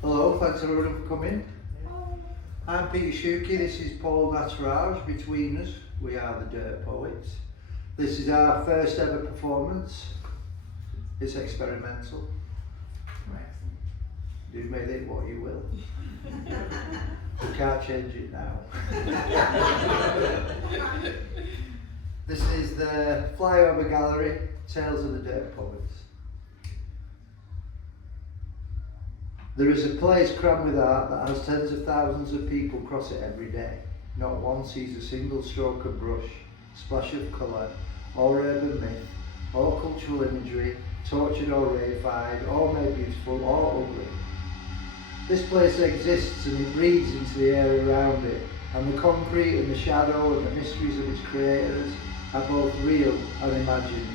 Hello, thanks everyone for coming. I'm Peter Shuki, this is Paul Nataraj. Between us, we are the Dirt Poets. This is our first ever performance. It's experimental. Do with it what you will. We can't change it now. This is the Flyover Gallery, Tales of the Dirt Poets. There is a place crammed with art that has tens of thousands of people cross it every day. Not one sees a single stroke of brush, splash of colour, or urban myth, or cultural imagery, tortured or reified, or made beautiful or ugly. This place exists and it breathes into the air around it, and the concrete and the shadow and the mysteries of its creators are both real and imagined,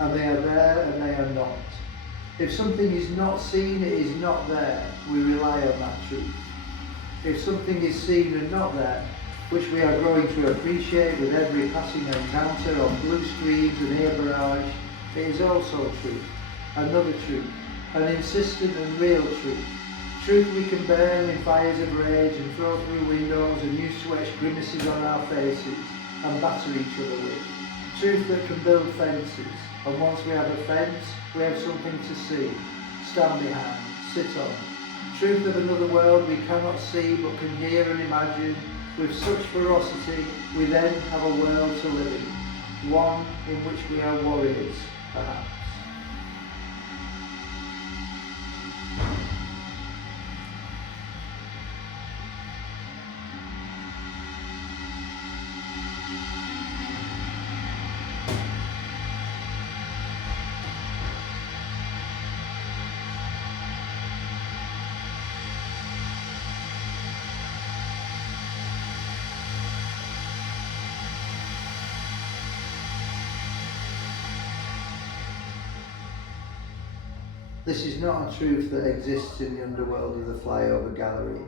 and they are there and they are not. If something is not seen, it is not there. We rely on that truth. If something is seen and not there, which we are growing to appreciate with every passing encounter on blue screens and air barrage, it is also truth. Another truth. An insistent and real truth. Truth we can burn in fires of rage and throw through windows and use to etch grimaces on our faces and batter each other with. Truth that can build fences, and once we have a fence, we have something to see, stand behind, sit on. Truth of another world we cannot see but can hear and imagine. With such ferocity, we then have a world to live in, one in which we are warriors, perhaps. This is not a truth that exists in the underworld of the Flyover Gallery.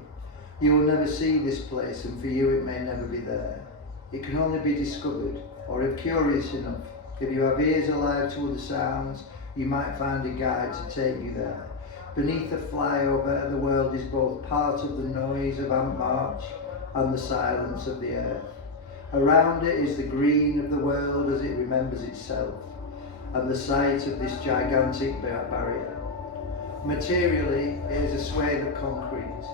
You will never see this place, and for you it may never be there. It can only be discovered, or if curious enough, if you have ears alive to other sounds, you might find a guide to take you there. Beneath the flyover, the world is both part of the noise of Ant March and the silence of the earth. Around it is the green of the world as it remembers itself, and the sight of this gigantic barrier. Materially, it is a swathe of concrete,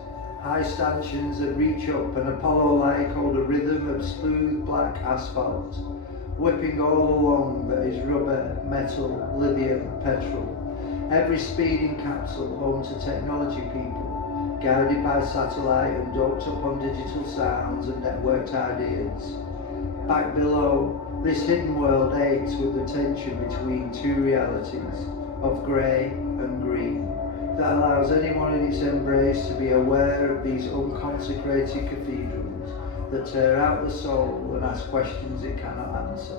high stanchions that reach up, and Apollo-like hold a rhythm of smooth black asphalt, whipping all along that is rubber, metal, lithium, petrol. Every speeding capsule home to technology people, guided by satellite and doped up on digital sounds and networked ideas. Back below, this hidden world aches with the tension between two realities of grey and green that allows anyone in its embrace to be aware of these unconsecrated cathedrals that tear out the soul and ask questions it cannot answer.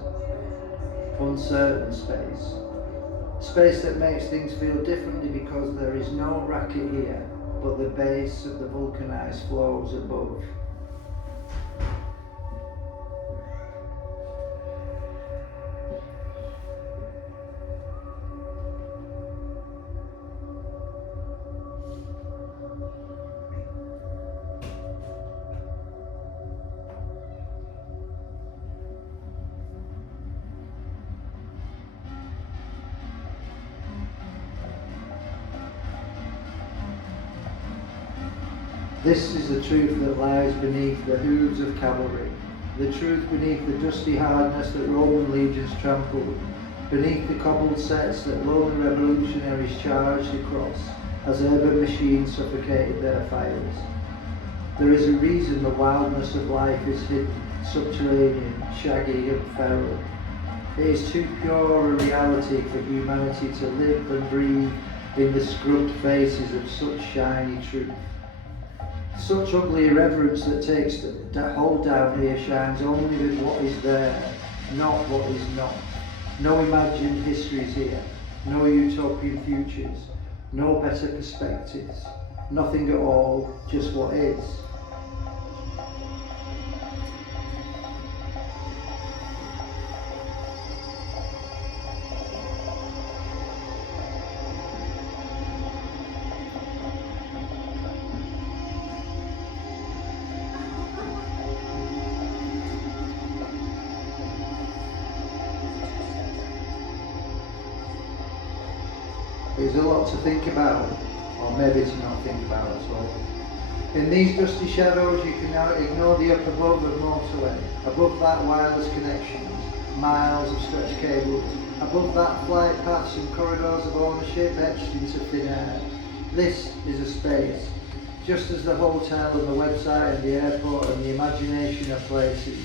Uncertain space. Space that makes things feel differently because there is no racket here, but the base of the vulcanized flows above. This is the truth that lies beneath the hooves of cavalry, the truth beneath the dusty hardness that Roman legions trampled, beneath the cobbled sets that lone revolutionaries charged across as urban machines suffocated their fires. There is a reason the wildness of life is hidden, subterranean, shaggy and feral. It is too pure a reality for humanity to live and breathe in the scrubbed faces of such shiny truth. Such ugly irreverence that hold down here shines only with what is there, not what is not. No imagined histories here, no utopian futures, no better perspectives, nothing at all, just what is. There's a lot to think about, or maybe to not think about at all. In these dusty shadows you can now ignore the up above of motorway, above that wireless connections, miles of stretched cables, above that flight paths and corridors of ownership etched into thin air. This is a space, just as the hotel and the website and the airport and the imagination are places,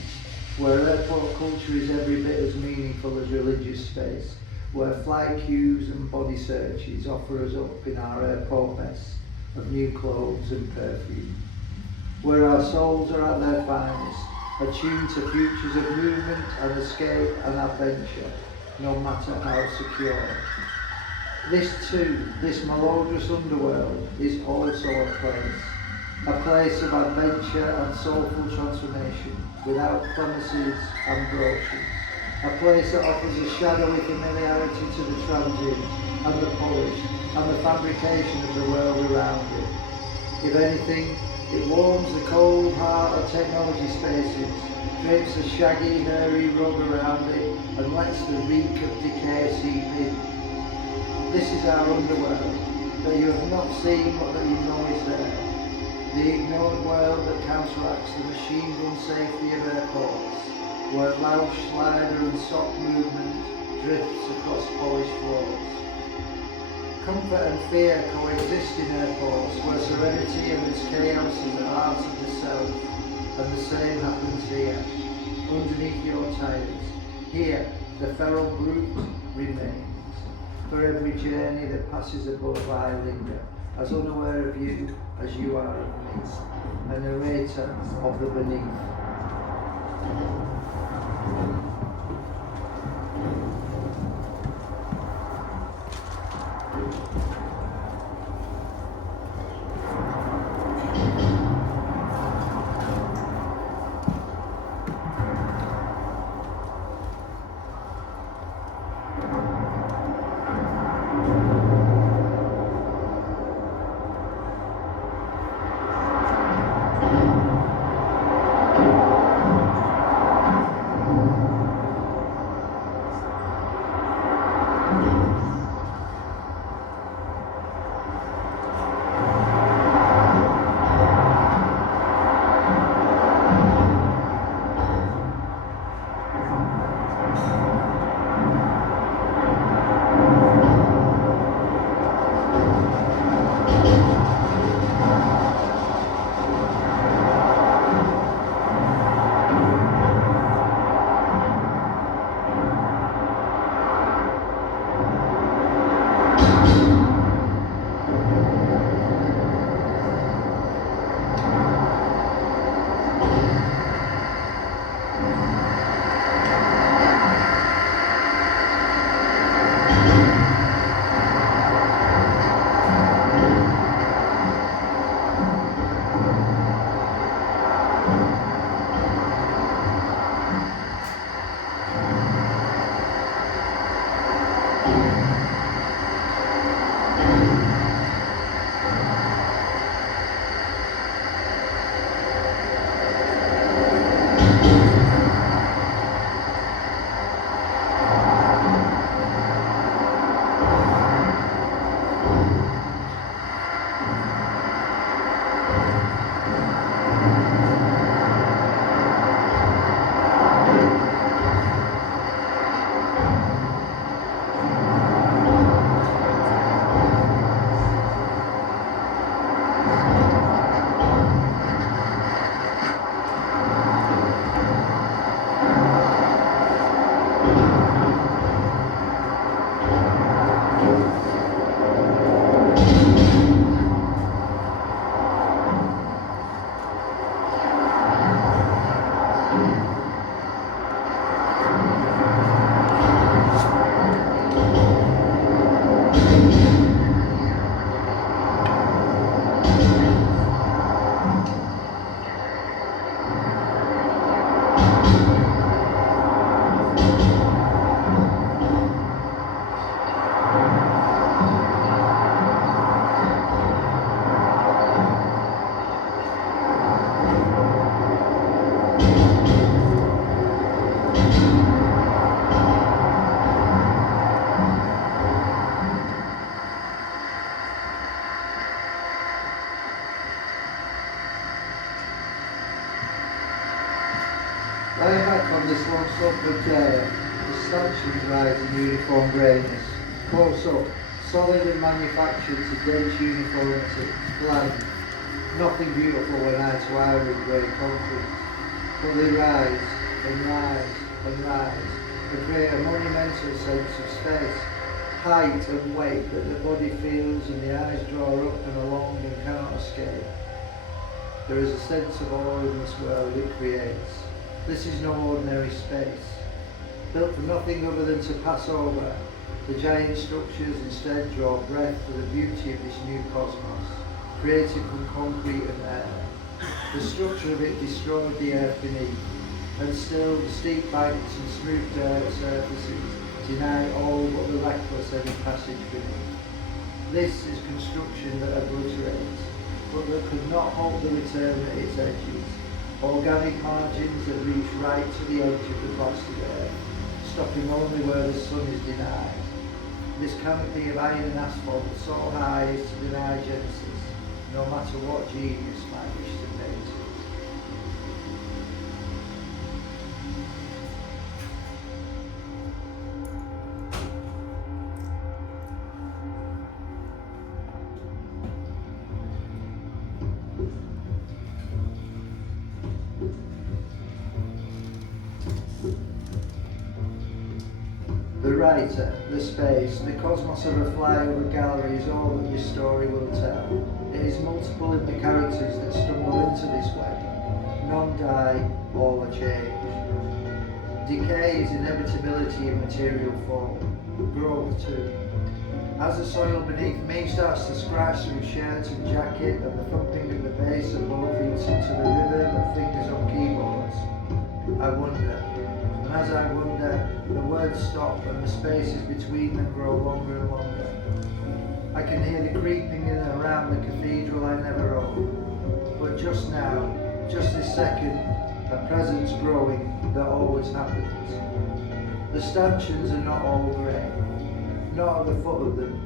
where airport culture is every bit as meaningful as religious space, where flight queues and body searches offer us up in our airport mess of new clothes and perfume, where our souls are at their finest, attuned to futures of movement and escape and adventure, no matter how secure. This too, this malodorous underworld, is also a place of adventure and soulful transformation, without promises and brochures. A place that offers a shadowy familiarity to the transient and the polished and the fabrication of the world around it. If anything, it warms the cold heart of technology spaces, drapes a shaggy, hairy rug around it, and lets the reek of decay seep in. This is our underworld, that you have not seen but that you know is there. The ignored world that counteracts the machine gun safety of airports, where louche, slider and sock movement drifts across polished floors. Comfort and fear coexist in airports, where serenity amidst chaos is the heart of the self, and the same happens here, underneath your tires. Here, the feral brute remains. For every journey that passes above I linger, as unaware of you as you are of me, a narrator of the beneath. But the stanchions rise in uniform greyness, close up, solid and manufactured to dense uniformity, blank, nothing beautiful when eye to eye with grey concrete. But they rise and rise and rise and create a monumental sense of space, height and weight that the body feels and the eyes draw up and along and cannot escape. There is a sense of awe in this world it creates. This is no ordinary space. Built for nothing other than to pass over, the giant structures instead draw breath for the beauty of this new cosmos, created from concrete and air. The structure of it destroyed the earth beneath, and still the steep banks and smooth dirt surfaces deny all but the reckless any passage beneath. This is construction that obliterates, but that could not hold the return at its edges. Organic margins that reach right to the edge of the plastic earth, stopping only where the sun is denied. This canopy of iron and asphalt so high as to deny Genesis, no matter what genius might wish to paint it. The writer, the space, the cosmos of a flyover gallery is all that this story will tell. It is multiple in the characters that stumble into this way. None die, all are changed. Decay is inevitability in material form. Growth too. As the soil beneath me starts to scratch through shirt and jacket and the thumping of the bass above eats into the rhythm of fingers on keyboards, I wonder. And as I wonder, the words stop and the spaces between them grow longer and longer. I can hear the creeping in and around the cathedral I never owned. But just now, just this second, a presence growing that always happens. The stanchions are not all grey, not at the foot of them,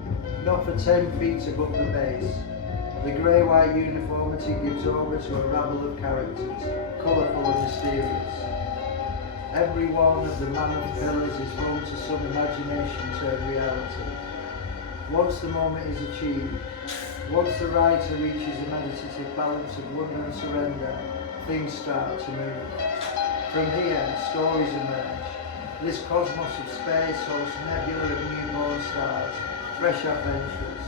not for 10 feet above the base. The grey-white uniformity gives over to a rabble of characters, colourful and mysterious. Every one of the mammoth pillars is home to some imagination turned reality. Once the moment is achieved, once the writer reaches a meditative balance of wonder and surrender, things start to move. From here, stories emerge. This cosmos of space hosts nebula of newborn stars, fresh adventures.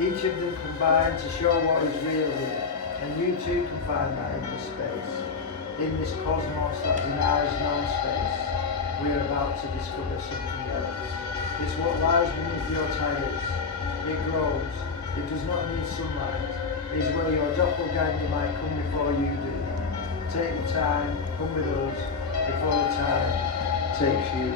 Each of them combine to show what is real here, and you too can find that in this space. In this cosmos that denies non-space, we are about to discover something else. It's what lies beneath your tires. It grows. It does not need sunlight. It is where your doppelganger might come before you do. Take the time, come with us, before the time takes you.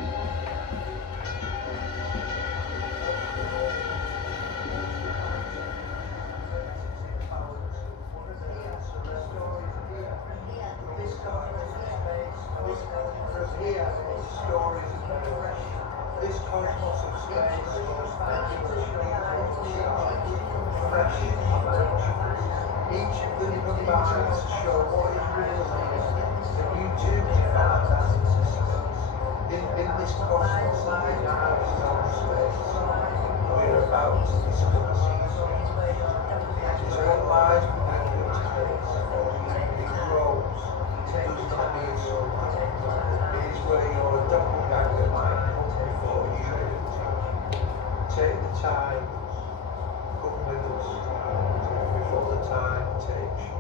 This cosmos of space goes back to the fresh adventures. Each of them combines to show what is real here, and you too can find that in this cosmos that denies non-space. We're about to discover something. It is what lies beneath your space. It grows. It does not need sunlight. It is where your doppelganger might come before you do. Take the time, come with us, before the time takes you.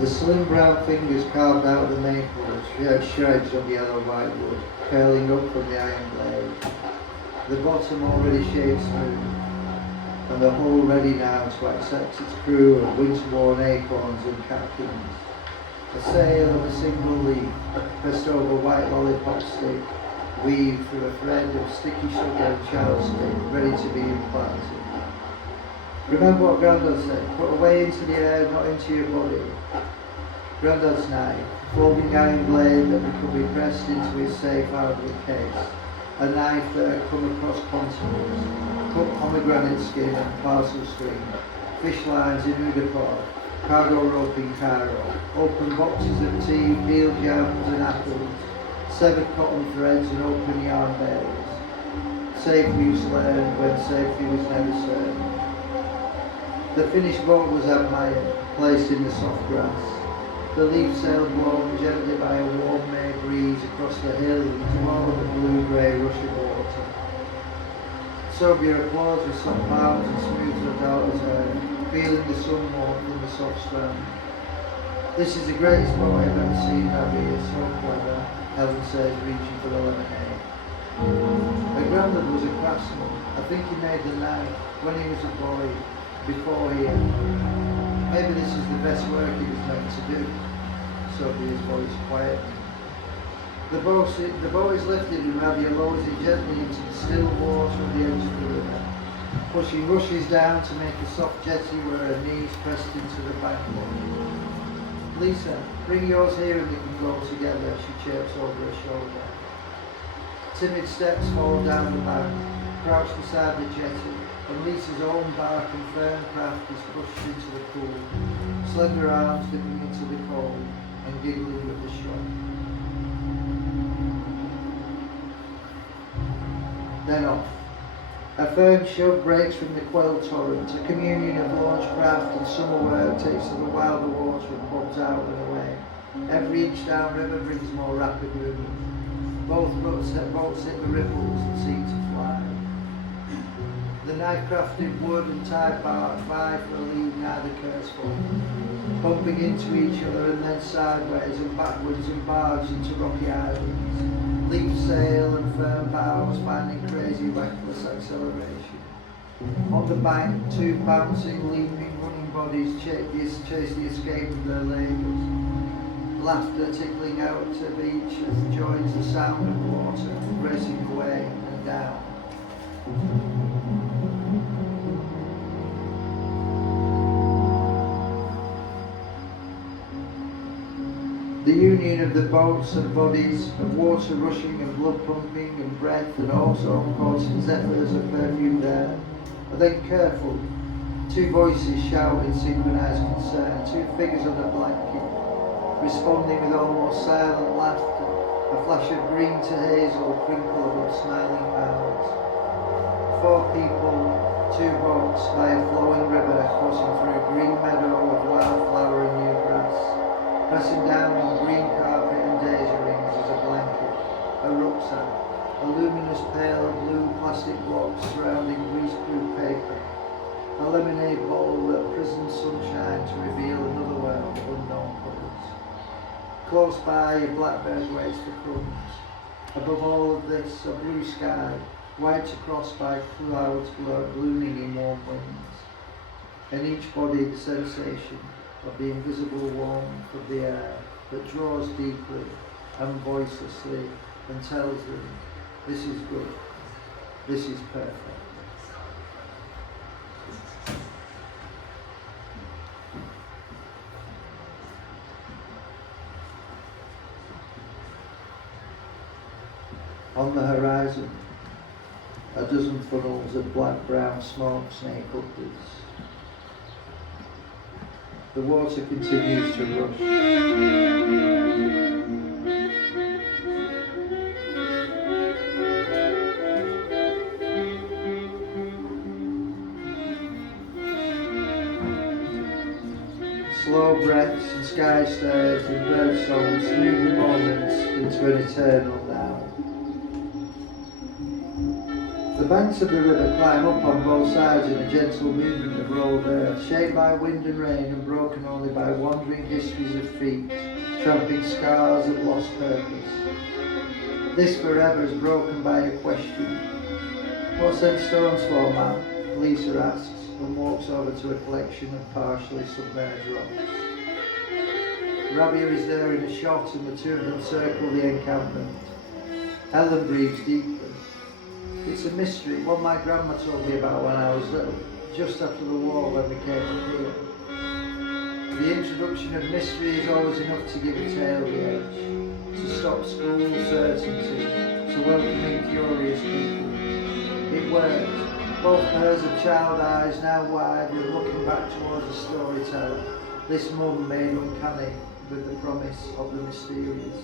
The slim brown fingers carved out the maples, shreds of yellow-white wood, curling up from the iron blade. The bottom already shaved smooth, and the hull ready now to accept its crew of winter-worn acorns and catkins. A sail of a single leaf, pressed over white lollipop stick, weaved through a thread of sticky sugar and charleston, ready to be implanted. Remember what Grandad said, put away into the air, not into your body. Grandad's knife, folding iron blade that could be pressed into his safe hardwood case. A knife that had come across continents, cut pomegranate skin and parcel string, fish lines in Udapore, cargo rope in Cairo, open boxes of tea, peeled yams and apples, severed cotton threads and open yarn bales. Safe use learned when safety was never certain. The finished boat was admired, placed in the soft grass. The leaf sail blown gently by a warm May breeze across the hill into all the blue-grey rush of water. Sober applause with some palms and smooth her daughter's hair, feeling the sun warmth in the soft strand. This is the greatest boat I've ever seen, Abby, it's so clever, Helen says, reaching for the lemonade. Her granddad was a craftsman. I think he made the knife when he was a boy, before he... Maybe this is the best work he was meant to do. Sophia's voice quieted. The bow is lifted and Rabia lowers it gently into the still water of the edge of the river. Pushing rushes down to make a soft jetty where her knees pressed into the backboard. Lisa, bring yours here and we can go together, she chirps over her shoulder. Timid steps fall down the bank, crouched beside the jetty, and Lisa's own bark and fern craft is pushed into the pool, slender arms dipping into the cold and giggling with the shock. Then off. A firm shove breaks from the quail torrent, a communion of launch craft and summer work takes to the wilder water and bobs out and away. Every inch downriver brings more rapid movement. Both boats hit the ripples and seem to fly. The knife-crafted wood and tight bark vie for a lead neither cares for, bumping into each other and then sideways and backwards and barged into rocky islands. Leaf sail and firm bows finding crazy reckless acceleration. On the bank, two bouncing, leaping, running bodies chase the escape of their labours. Laughter tickling out of each as joins the sound of water racing away and down. The union of the boats and bodies, of water rushing and blood pumping and breath and also caught in zephyrs of perfumed air. But then careful, two voices shout in synchronized concern, two figures on a blanket, responding with almost silent laughter, a flash of green to hazel crinkle above smiling mouths. Four people, two boats by a flowing river crossing through a green meadow of wildflower and new grass, pressing down on green carpet and daisy rings as a blanket, a rucksack, a luminous pale blue plastic blocks surrounding greaseproof paper, a lemonade bowl that prisons sunshine to reveal another world of unknown colours. Close by, a blackbird waits for crumbs. Above all of this, a blue sky, wiped across by clouds blooming in warm winds. In each body, the sensation of the invisible warmth of the air that draws deeply and voicelessly and tells them, this is good, this is perfect. On the horizon, a dozen funnels of black-brown smoke snake upwards. The water continues to rush. Slow breaths and sky stares and bird songs smooth the moments into an eternal now. The banks of the river climb up on both sides in a gentle movement of rolled earth, shaped by wind and rain and broken only by wandering histories of feet, tramping scars of lost purpose. This forever is broken by a question. What's them stones for, man? Lisa asks and walks over to a collection of partially submerged rocks. Rabia is there in a shot and the two of them circle the encampment. Helen breathes deeply. It's a mystery, one my grandma told me about when I was little, just after the war when we came up here. The introduction of mystery is always enough to give a tale the edge, to stop school certainty, to welcome in curious people. It worked. Both pairs of child eyes now wide were looking back towards the storyteller, this mum made uncanny with the promise of the mysterious.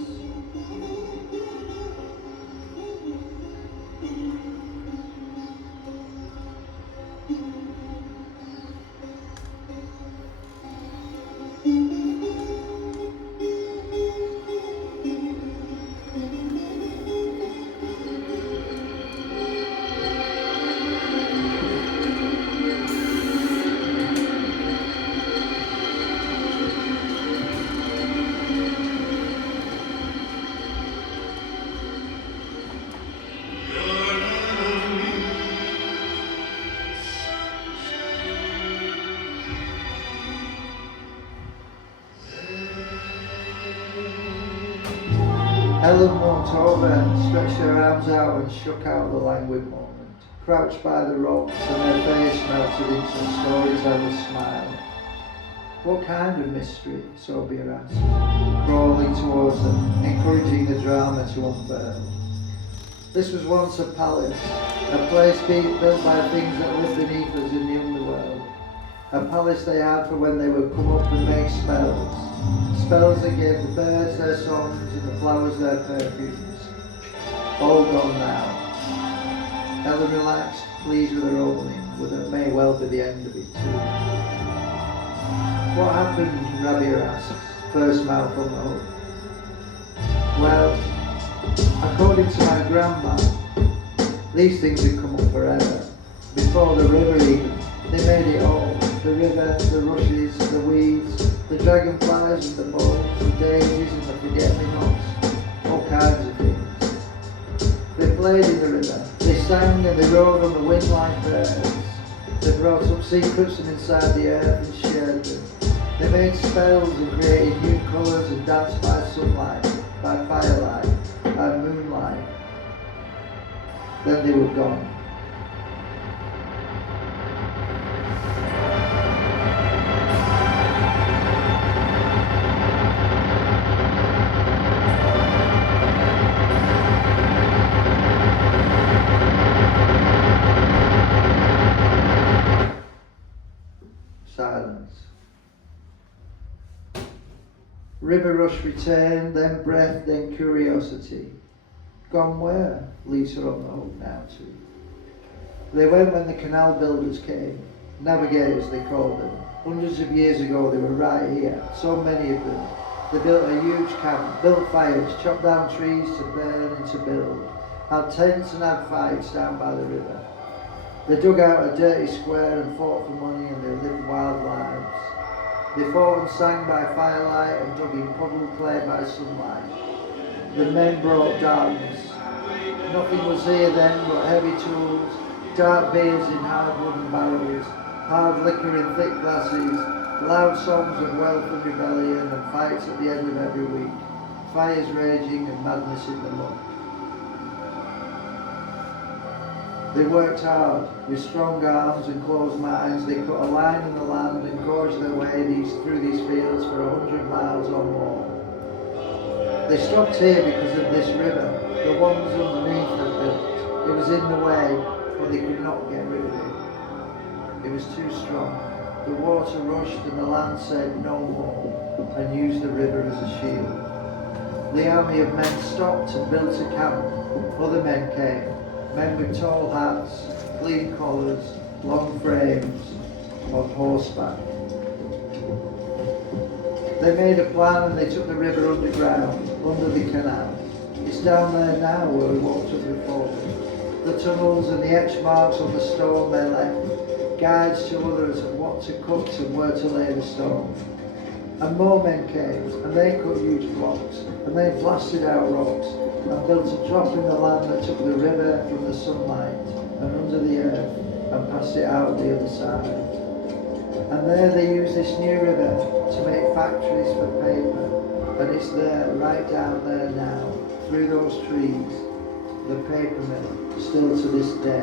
Helen walked over, stretched her arms out and shook out the languid moment, crouched by the rocks and her face melted into a storyteller's smile. What kind of mystery? Sobia asked, crawling towards them, encouraging the drama to unfurl. This was once a palace, a place built by things that lived beneath us in the underworld. A palace they had for when they would come up and make spells. Spells that gave the birds their songs and the flowers their perfumes. All gone now. Helen relaxed, pleased with her opening, but it may well be the end of it too. What happened? Rabia asked, first mouth on the hook. Well, according to my grandma, these things had come up forever. Before the river even. They made it all. The river, the rushes, the weeds, the dragonflies and the bulbs, the daisies and the forget-me-nots, all kinds of things. They played in the river, they sang and they rode on the wind like birds. They brought up secrets from inside the earth and shared them. They made spells and created new colours and danced by sunlight, by firelight, by moonlight. Then they were gone. Silence. River rush returned, then breath, then curiosity. Gone where? Lisa on the hook now too. They went when the canal builders came. Navigators they called them. Hundreds of years ago they were right here, so many of them. They built a huge camp, built fires, chopped down trees to burn and to build, had tents and had fights down by the river. They dug out a dirty square and fought for money and they lived wild lives. They fought and sang by firelight and dug in puddled clay by sunlight. The men brought darkness. Nothing was here then but heavy tools, dark beers in hard wooden barrels, hard liquor in thick glasses, loud songs of wealth and rebellion and fights at the end of every week, fires raging and madness in the muck. They worked hard. With strong arms and closed minds, they cut a line in the land and gorged their way through these fields for 100 miles or more. They stopped here because of this river. The ones underneath had built. It was in the way, but they could not get rid of it. It was too strong. The water rushed and the land said no more and used the river as a shield. The army of men stopped and built a camp. Other men came. Men with tall hats, clean collars, long frames, on horseback. They made a plan and they took the river underground, under the canal. It's down there now where we walked up before them. The tunnels and the etch marks on the stone they left, guides to others of what to cut and where to lay the stone. And more men came, and they cut huge blocks, and they blasted out rocks, and built a drop in the land that took the river from the sunlight and under the earth, and passed it out the other side. And there they used this new river to make factories for paper, and it's there, right down there now, through those trees, the paper mill, still to this day.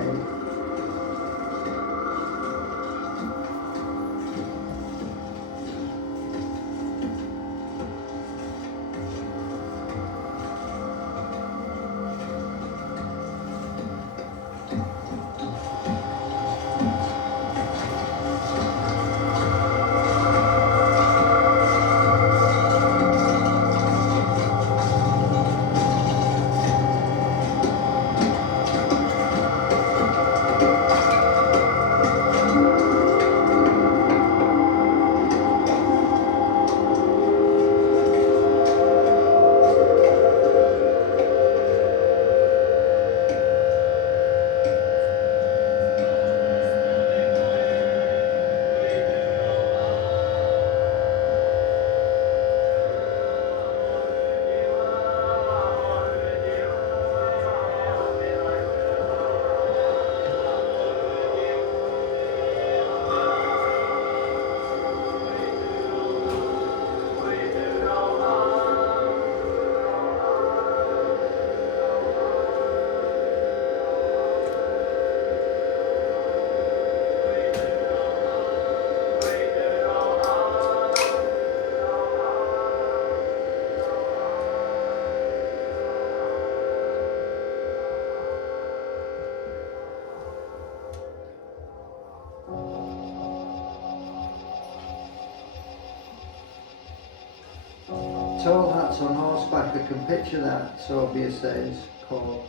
Tall hats on horseback, I can picture that, Sophia says, caught.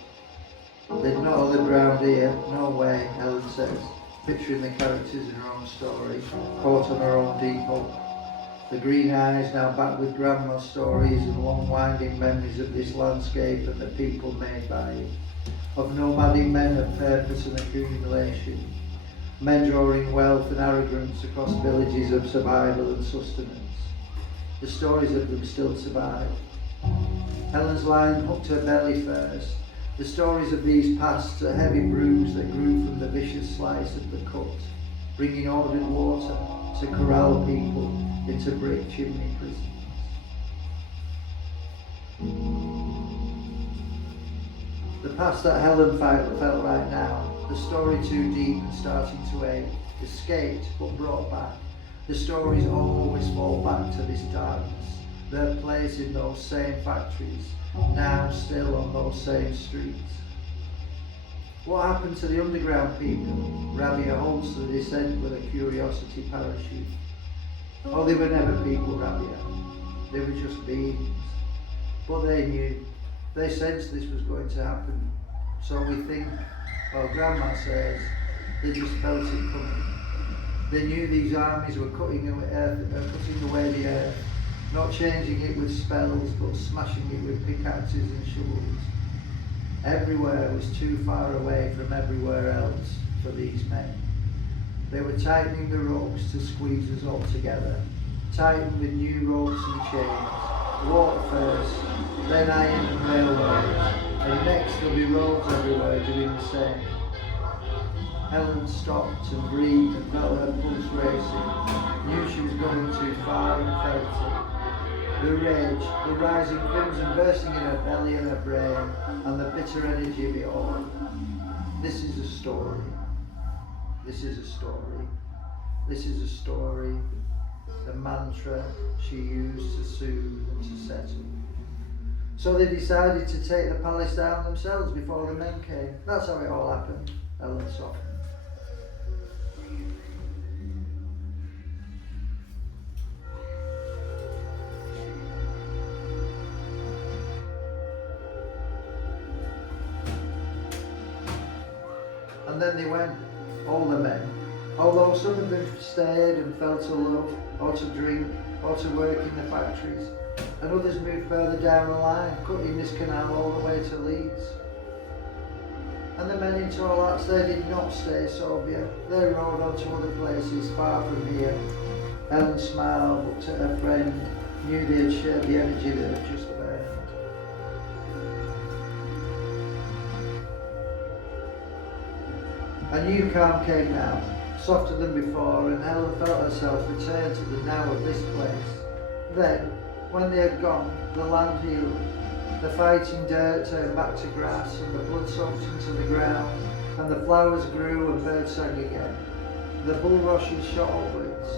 They'd not all lived round here, no way, Helen says, picturing the characters in her own story, caught on her own deep hope. The green eyes now back with grandma's stories and long winding memories of this landscape and the people made by it, of nomadic men of purpose and accumulation, men drawing wealth and arrogance across villages of survival and sustenance. The stories of them still survive. Helen's line hooked her belly first. The stories of these past a heavy bruise that grew from the vicious slice of the cut, bringing ordered water to corral people into brick chimney prisons. The past that Helen felt right now, the story too deep and starting to ache, escaped but brought back. The stories always fall back to this darkness, their place in those same factories, now still on those same streets. What happened to the underground people? Rabia holds the descent with a curiosity parachute. Oh, they were never people, Rabia. They were just beings. But they knew. They sensed this was going to happen. So we think, well, Grandma says, they just felt it coming. They knew these armies were cutting away the earth, not changing it with spells, but smashing it with pickaxes and shovels. Everywhere was too far away from everywhere else for these men. They were tightening the ropes to squeeze us all together, tightened with new ropes and chains, water first, then iron and railways, and next there'll be roads everywhere doing the same. Helen stopped and breathed and felt her pulse racing, knew she was going too far and felt it. The rage, the rising crimson bursting in her belly and her brain, and the bitter energy of it all. This is a story. This is a story. This is a story. The mantra she used to soothe and to settle. So they decided to take the palace down themselves before the men came. That's how it all happened, Helen softened. And then they went, all the men. Although some of them stayed and fell to love, or to drink, or to work in the factories, and others moved further down the line, cutting this canal all the way to Leeds. And the men in tall hats, they did not stay sober. They rode on to other places far from here. Helen smiled, looked at her friend, knew they had shared the energy that had just burned. A new calm came now, softer than before, and Helen felt herself return to the now of this place. Then, when they had gone, the land healed. The fighting dirt turned back to grass, and the blood soaked into the ground, and the flowers grew and birds sang again. The bulrushes shot upwards,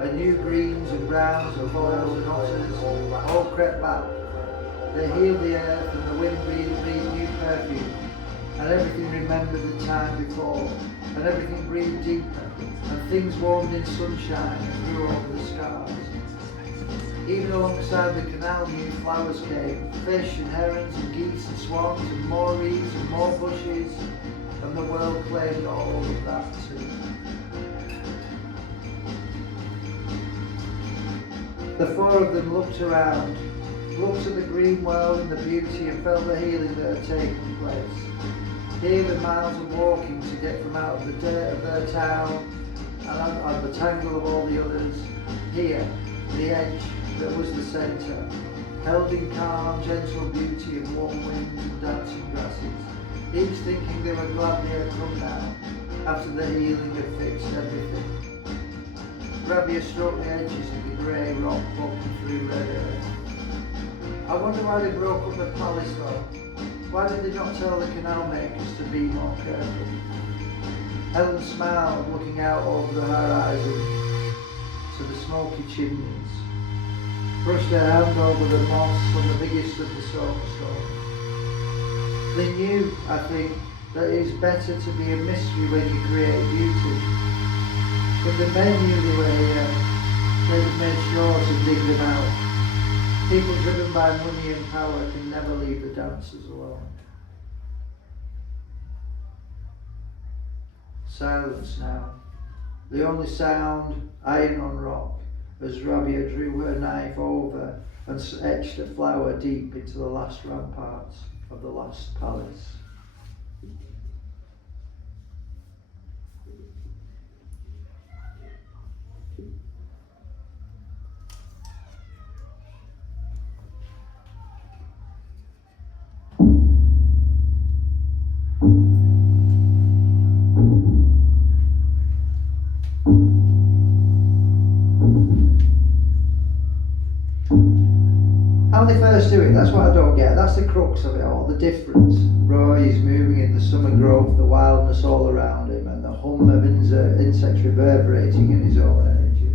and new greens and browns and boils and otters all crept back. They healed the earth, and the wind breathed new perfume, and everything remembered the time before, and everything breathed deeper, and things warmed in sunshine and grew over the scars. Even alongside the canal new flowers came, fish and herons and geese and swans and more reeds and more bushes, and the world claimed all of that too. The four of them looked around, looked at the green world and the beauty, and felt the healing that had taken place. Here the miles of walking to get from out of the dirt of their town and the tangle of all the others. Here, the edge that was the centre, held in calm, gentle beauty of warm winds and dancing grasses, each thinking they were glad they had come now, after the healing had fixed everything. Rabia stroked the edges of the grey rock poking through red earth. I wonder why they broke up the palace though. Why did they not tell the canal makers to be more careful? Helen smiled, looking out over the horizon to the smoky chimneys, brushed her hand over the moss on the biggest of the soapstones. They knew, I think, that it is better to be a mystery when you create beauty. If the men knew they were here, they would make sure to dig them out. People driven by money and power can never leave the dancers alone. Silence now. The only sound, iron on rock, as Rabia drew her knife over and etched a flower deep into the last ramparts of the last palace. How they first do it, that's what I don't get. That's the crux of it all, the difference. Roy is moving in the summer growth, the wildness all around him, and the hum of insects reverberating in his own energy.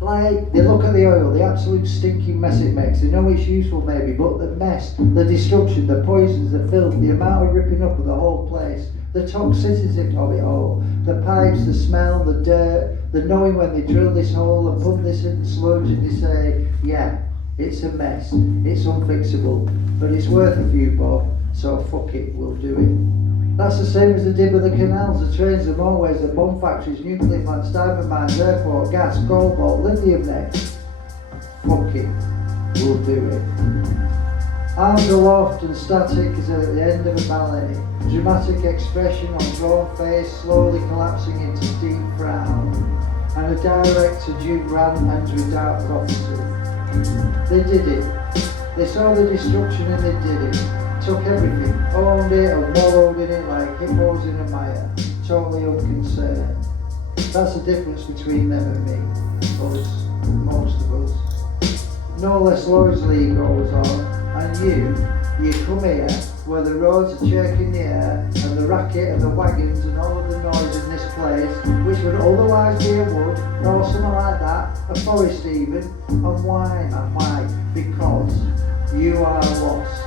Like, they look at the oil, the absolute stinking mess it makes. They know it's useful maybe, but the mess, the destruction, the poisons, the filth, the amount of ripping up of the whole place, the toxicity of it all, the pipes, the smell, the dirt, the knowing when they drill this hole and put this in the sludge and they say, yeah, it's a mess, it's unfixable, but it's worth a few bob, so fuck it, we'll do it. That's the same as the dip of the canals, the trains, the motorways, the bomb factories, nuclear plants, diamond mines, airport, gas, cobalt, lithium next. Fuck it, we'll do it. Arms aloft and static as at the end of a ballet, dramatic expression on drawn face slowly collapsing into deep frown, and a director Duke Rand ends with dark prophecy. They did it. They saw the destruction and they did it. Took everything, owned it and wallowed in it like hippos in a mire, totally unconcerned. That's the difference between them and me, us, most of us. No less largely goes on, and you come here where the roads are shaking the air and the racket and the wagons and all of the noise in this place, which would otherwise be a wood or something like that, a forest even. And why? And why? Because you are lost.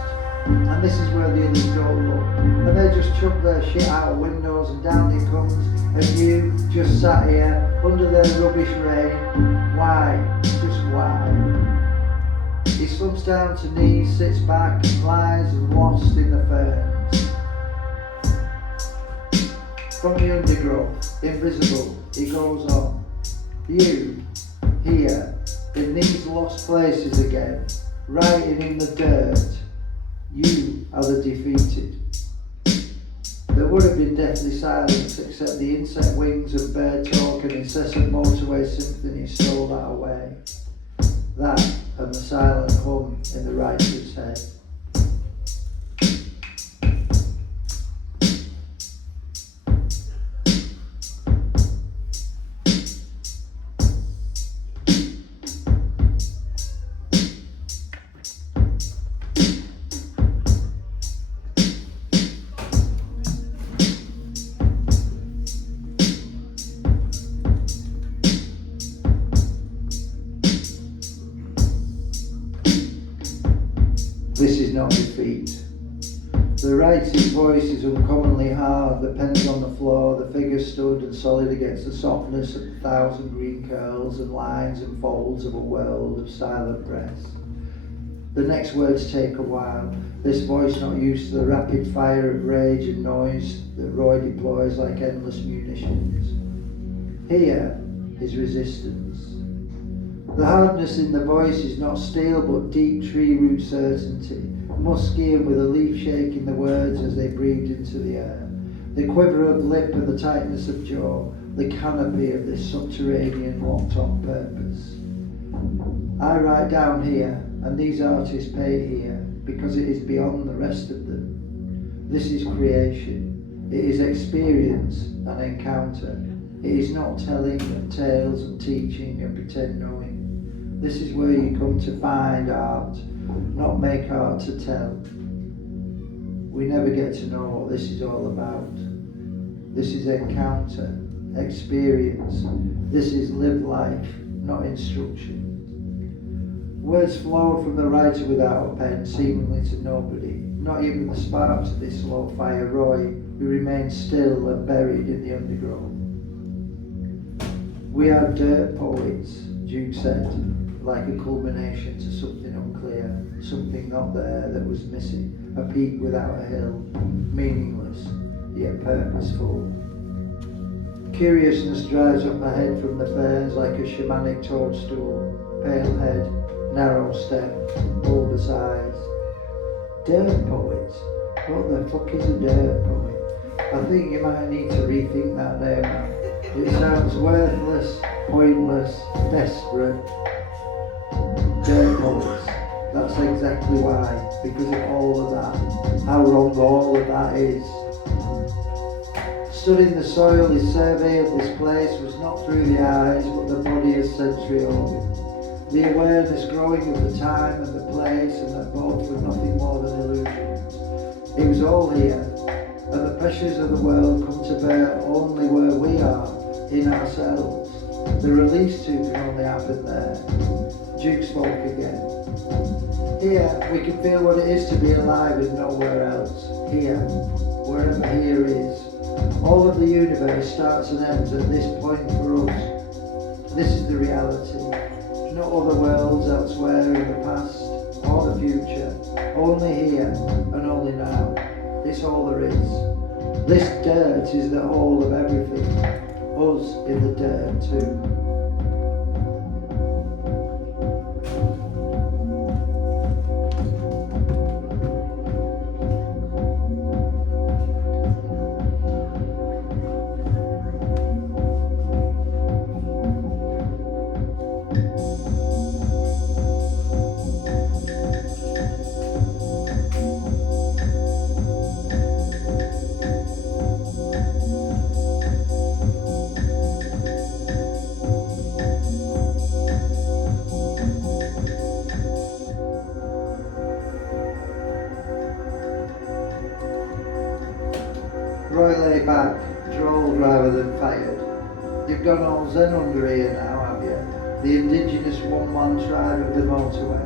And this is where the others don't look. And they just chuck their shit out of windows and down it comes, and you just sat here under their rubbish rain. Why? Just why? He slumps down to knees, sits back, and lies lost in the ferns. From the undergrowth, invisible, he goes on. You, here, in these lost places again, writing in the dirt, you are the defeated. The There would have been deathly silence except the insect wings and bird talk and incessant motorway symphony stole that away. That and the silent hum in the writer's head. This is not defeat. The writer's voice is uncommonly hard, the pen's on the floor, the figure stood and solid against the softness of 1,000 green curls and lines and folds of a world of silent breath. The next words take a while, this voice not used to the rapid fire of rage and noise that Roy deploys like endless munitions. Here is resistance. The hardness in the voice is not steel but deep tree root certainty, musky and with a leaf shake in the words as they breathed into the air. The quiver of lip and the tightness of jaw, the canopy of this subterranean locked-on purpose. I write down here, and these artists pay here, because it is beyond the rest of them. This is creation. It is experience and encounter. It is not telling of tales and teaching and pretend knowing. This is where you come to find art, not make art to tell. We never get to know what this is all about. This is encounter, experience. This is live life, not instruction. Words flowed from the writer without a pen, seemingly to nobody, not even the sparks of this slow fire Roy, who remained still and buried in the undergrowth. We are dirt poets, Duke said, like a culmination to something unclear, something not there that was missing, a peak without a hill, meaningless, yet purposeful. Curiousness drives up my head from the ferns like a shamanic toadstool, pale head, narrow step, bulbous eyes. Dirt poets? What the fuck is a dirt poet? I think you might need to rethink that name, man. It sounds worthless, pointless, desperate. Dirt poets. That's exactly why, because of all of that. How wrong all of that is. Studying the soil, his survey of this place was not through the eyes, but the body as sensory organ. The awareness growing of the time and the place, and that both were nothing more than illusions. It was all here, and the pressures of the world come to bear only where we are, in ourselves. The release to can only happen there. Duke spoke again. Here, we can feel what it is to be alive and nowhere else. Here, wherever here is. All of the universe starts and ends at this point for us. This is the reality. No other worlds elsewhere in the past or the future. Only here and only now. It's all there is. This dirt is the whole of everything. Us in the dirt too. Roy lay back, drawled rather than fired. You've gone all zen under here now, have you? The indigenous 1-1 tribe of the motorway.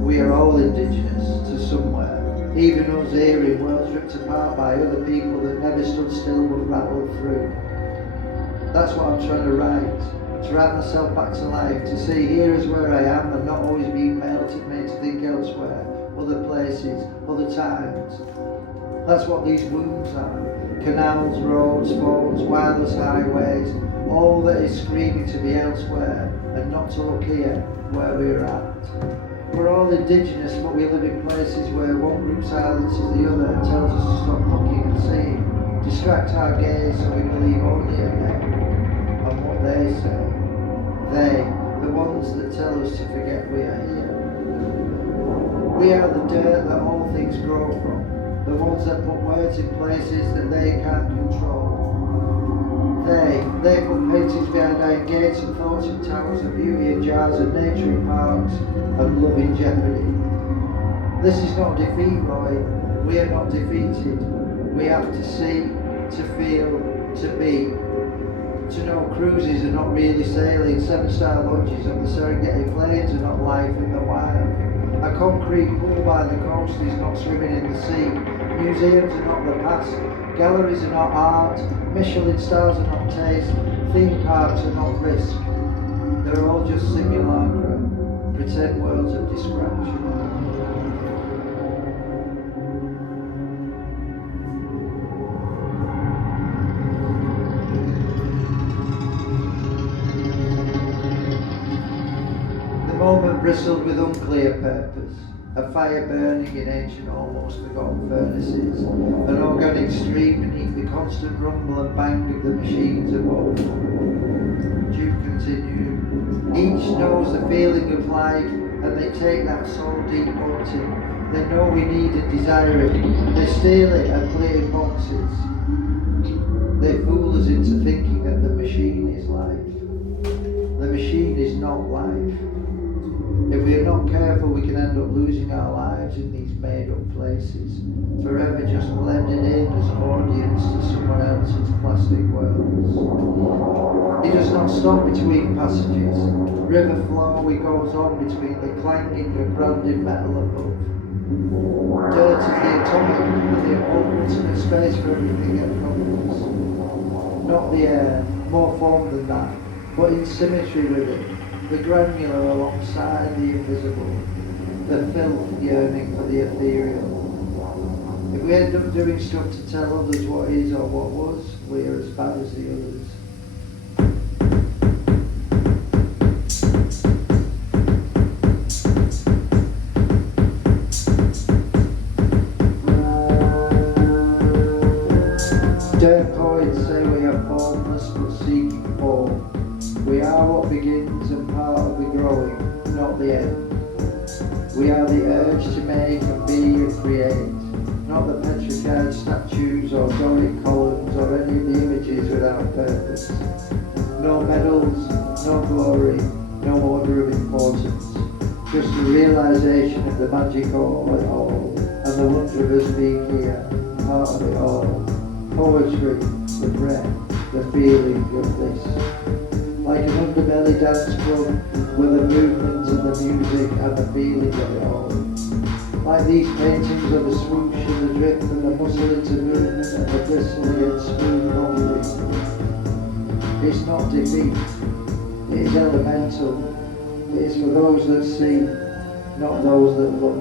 We are all indigenous to somewhere, even us here in worlds ripped apart by other people that never stood still but rattled through. That's what I'm trying to write, to write myself back to life, to see here is where I am and not always being melted made to think elsewhere, other places, other times. That's what these wounds are. Canals, roads, phones, wireless highways, all that is screaming to be elsewhere and not to look here where we're at. We're all indigenous, but we live in places where one group silences the other and tells us to stop looking and seeing, distract our gaze so we believe only in them and what they say. They, the ones that tell us to forget we are here. We are the dirt that all things grow from, the ones that put words in places that they can't control. They put paintings behind iron gates and thoughts in towers and beauty in jars and nature in parks and love in jeopardy. This is not defeat, Roy. We are not defeated. We have to see, to feel, to be. To know cruises are not really sailing, 7-star lodges of the Serengeti Plains are not life in the wild. A concrete pool by the coast is not swimming in the sea. Museums are not the past. Galleries are not art. Michelin stars are not taste. Theme parks are not risk. They're all just simulacra, pretend worlds of distraction. The moment bristled with unclear purpose. A fire burning in ancient, almost forgotten furnaces, an organic stream beneath the constant rumble and bang of the machines above. Duke continued. Each knows the feeling of life, and they take that soul deep hunting. They know we need and desire it. They steal it and put it in boxes. They fool us into thinking that the machine is life. The machine is not life. If we are not careful, we can end up losing our lives in these made-up places, forever just blended in as audience to someone else's plastic worlds. It does not stop between passages. River flow, it goes on between the clanging of branded metal above. Dirt is the atomic and the ultimate space for everything that comes. Not the air, more form than that, but in symmetry with it. The granular alongside the invisible, the filth yearning for the ethereal. If we end up doing stuff to tell others what is or what was, we are as bad as the others. Dare poets say we are formless but seeking form. We are what begins and part of the growing, not the end. We are the urge to make and be and create, not the petrified statues or Doric columns or any of the images without purpose. No medals, no glory, no order of importance, just the realization of the magic of it all and the wonder of us being here, part of it all. Poetry, the breath, the feeling of this. Like an underbelly dance club with the movement and the music and the feeling of it all. Like these paintings of the swoosh and the drift and the muscle into movement and the bristle against smooth concrete. It's not defeat, it is elemental. It is for those that see, not those that look.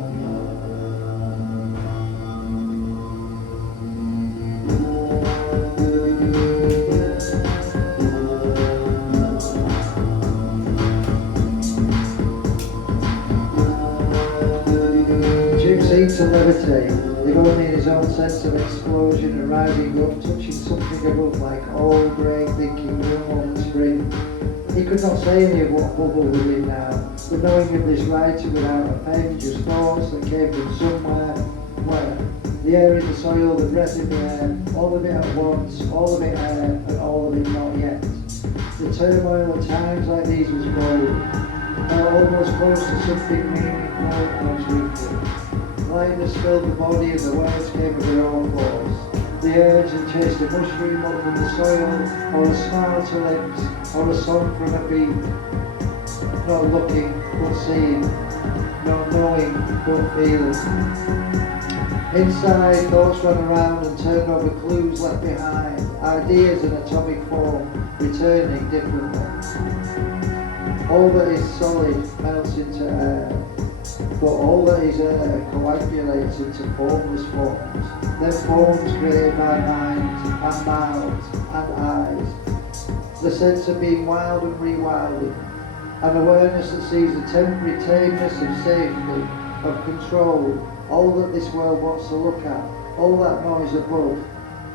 To levitate, if only in his own sense of explosion and rising up, touching something above like all grey thinking room on the spring. He could not say any of what bubble was in now, but knowing of this writing without a pen, just thoughts that came from somewhere, where? The air in the soil, the breath in the air, all of it at once, all of it air, and all of it not yet. The turmoil of times like these was bold, almost close to something meaningful and truthful. Lightness filled the body and the words came of their own force. The urge and chased a mushroom up from the soil, or a smile to lips, or a song from a beat. Not looking, but seeing. Not knowing, but feeling. Inside, thoughts ran around and turned over clues left behind. Ideas in atomic form, returning differently. All that is solid melts into air. But all that is air coagulates into formless forms, then forms created by mind and mouths and eyes. The sense of being wild and rewilding, An awareness that sees the temporary tameness of safety, of control, all that this world wants to look at, all that noise above,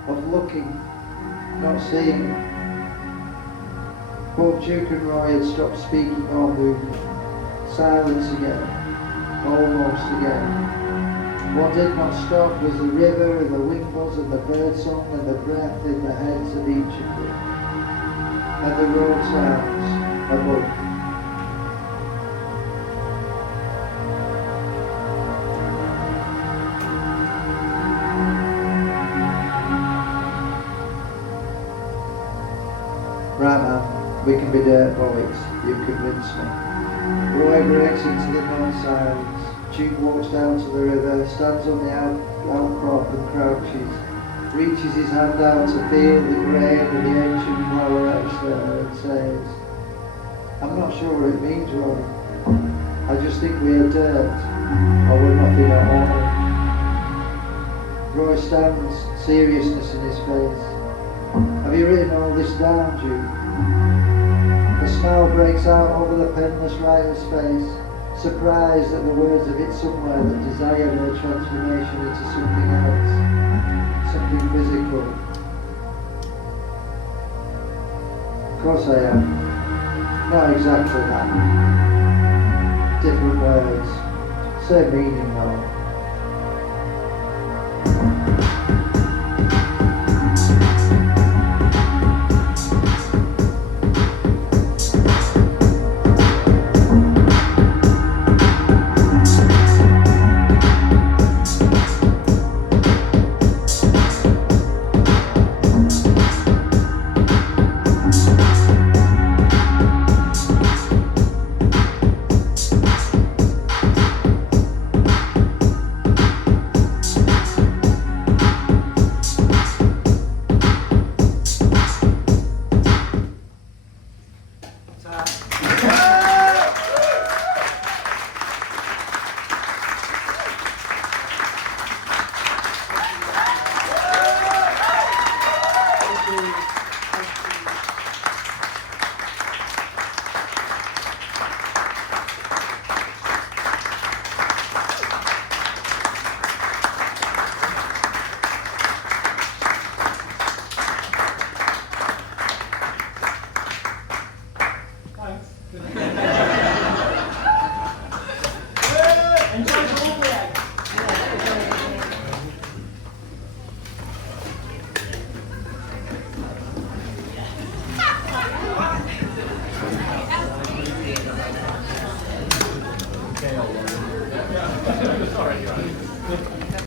of looking, not seeing. Both Duke and Roy had stopped speaking or moving. Silence again, almost again. What did not stop was the river and the wind buzz and the birdsong and the breath in the heads of each of them, and the road sounds above. Right, man, we can be dirt poets, you've convinced me. Roy breaks into the non-silence. Duke walks down to the river, stands on the outcrop and crouches, reaches his hand out to feel the grain of the ancient flower etched there and says, I'm not sure what it means, Roy. I just think we are dirt, or we're nothing at all. Roy stands, seriousness in his face. Have you written all this down, Duke? A smile breaks out over the penless writer's face, surprised that the words have hit somewhere that desire their transformation into something else, something physical. Of course I am. Not exactly that. Different words, same meaning though.